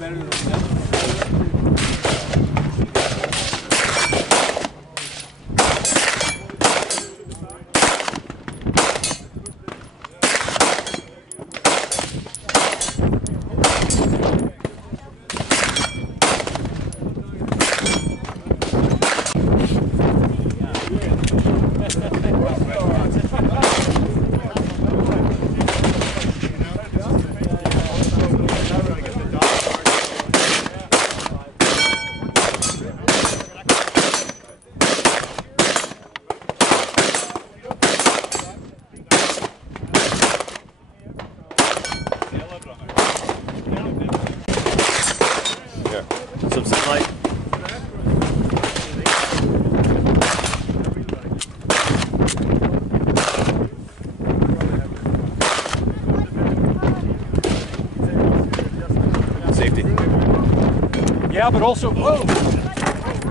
better than that. Yeah. Some sunlight. Safety. Yeah, but also, oh!